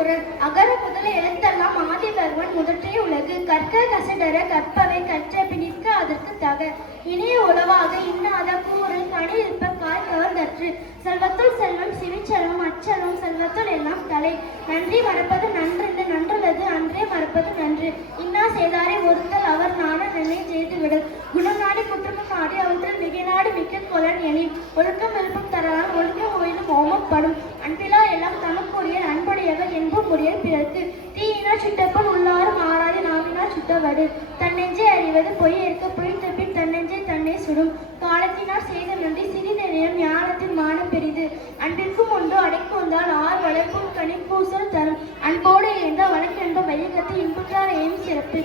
திருக்குறள். அகர முதல எழுத்தெல்லாம் ஆதிபகவன் முதற்றே உலகு. கற்க கசடர கற்பவை கற்றபின் நிற்க அதற்கு தக. இணைய உளவாக இன்னாத கூறல் கனி இருப்ப காய் கவர்ந்தற்று. செல்வத்துள் செல்வம் சிவிச்செல்வம் அச்செல்வம் செல்வத்துள் எல்லாம் தலை. நன்றி மறப்பது நன்றென்று நன்றுள்ளது அன்றே மறப்பது நன்று. இன்னா செய்தாரை ஒருத்தல் அவர் நாண நினை செய்து விடல். குணம் நாடி குற்றமும் நாடி அவற்றில் மிகை நாடு மிக்க கொலன் எனில். ஒழுக்கம் விருப்பம் தரலாம் ஒழுக்கம் ஓயிலும் ஓமப்படும். அன்பிலா எல்லாம் தமக்குரிய அன்புடையவர் என்பும் உடைய பிறர்க்கு. தீயினால் சுட்டப்பன் உள்ளாரும் ஆறாது நாவினால் சுட்டவடு. தன்னெஞ்சை அறிவது பொய் இருக்க பொய் தப்பின் தன்னெஞ்சை தன்னை சுடும். காலத்தினால் செய்த நன்றி சிறிதெனினும் ஞானத்தின் மானம் பெரிது. அன்பிற்கும் ஒன்று அடைக்கு வந்தால் ஆர் வளர்க்கும் கனி பூசல் தரும். அன்போடு இருந்தால் வழக்கென்ப வையகத்தை இன்புற்றார் ஏன் சிறப்பு.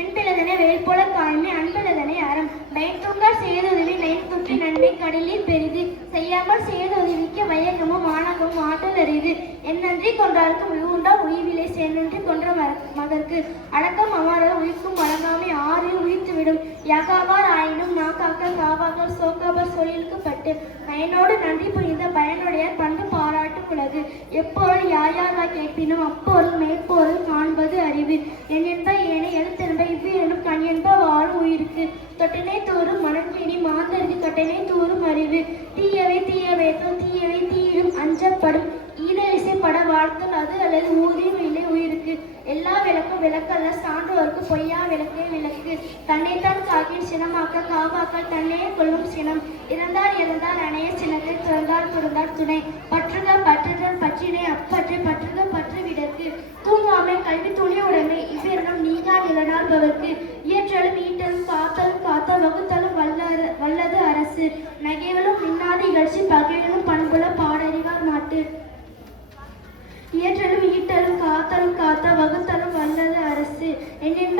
என்பிலதனை வெயில் போல காண்மை அன்பிலதனை அறம். பயன்தூங்கார் செய்துதவி நெய்துற்றி நன்மை கடலில் பெரிது. செய்யாமல் செய்துதவிக்க வையகமும் ஆணகமும் ஆற்றல் அறிது. என் நன்றி கொன்றார்க்கு உய்வுண்டா உய்விலை சேநன்றி கொன்ற மகற்கு. அடக்கம் அமர உயிர்க்கும் வழங்காமை ஆறு உயிர்த்துவிடும். யகாவார் ஆயினும் நாக்காக்க காவாக சோக்காவர் சொல்லிழுக்கப்பட்டு. பயனோடு நன்றி புரிந்த பயனுடைய பண்பு பாராட்டும் உலகு. எப்பொருள் யார் கேட்பினும் அப்பொருள் மெய்ப்பொருள் காண்பது அறிவு. என் என்ப ஏனை எழுத்தென்ப இவ்விரண்டும் கண் என்ப வாழும் உயிருக்கு. தொட்டினை தூறும் மனத்தினி மாந்தருக்கு கட்டினை தூறும் அறிவு. தீயவை தீயவைத்தும் தீயவை தீயிடும் அஞ்சப்படும். ஈதலிசைப்பட வாழ்த்தல் அது அல்லது ஊதியம் இல்லை உயிருக்கு. எல்லா விளக்கும் விளக்கல்ல சான்றோருக்கு பொய்யா விளக்கே விளக்கு. தன்னைத்தான் காக்கின் சினமாக்க காவாக்கள் தன்னையே கொள்ளும் சினம். இறந்தார் இறந்தார் அணைய சினத்தை துறந்தார் துறந்தார் துணை. பற்றுக பற்றுதல் பற்றினை அப்பற்றை பற்றுக பற்று விடற்கு. தூங்காமை கல்வி துணி உடைமை இவ்விரண்டும் நீங்கா நிலனார்பவர்க்கு. இயற்றலும் ஈட்டலும் காத்தலும் காத்த வகுத்தலும் வல்லது அரசு. நகைவலும் மின்னாத இகழ்ச்சி பகைவலும் பண்புல பாடறிவார் மாட்டு. இயற்றலும் ஈட்டலும் காத்தலும் காத்த வகுத்தலும் வல்லது அரசு. என்னென்ப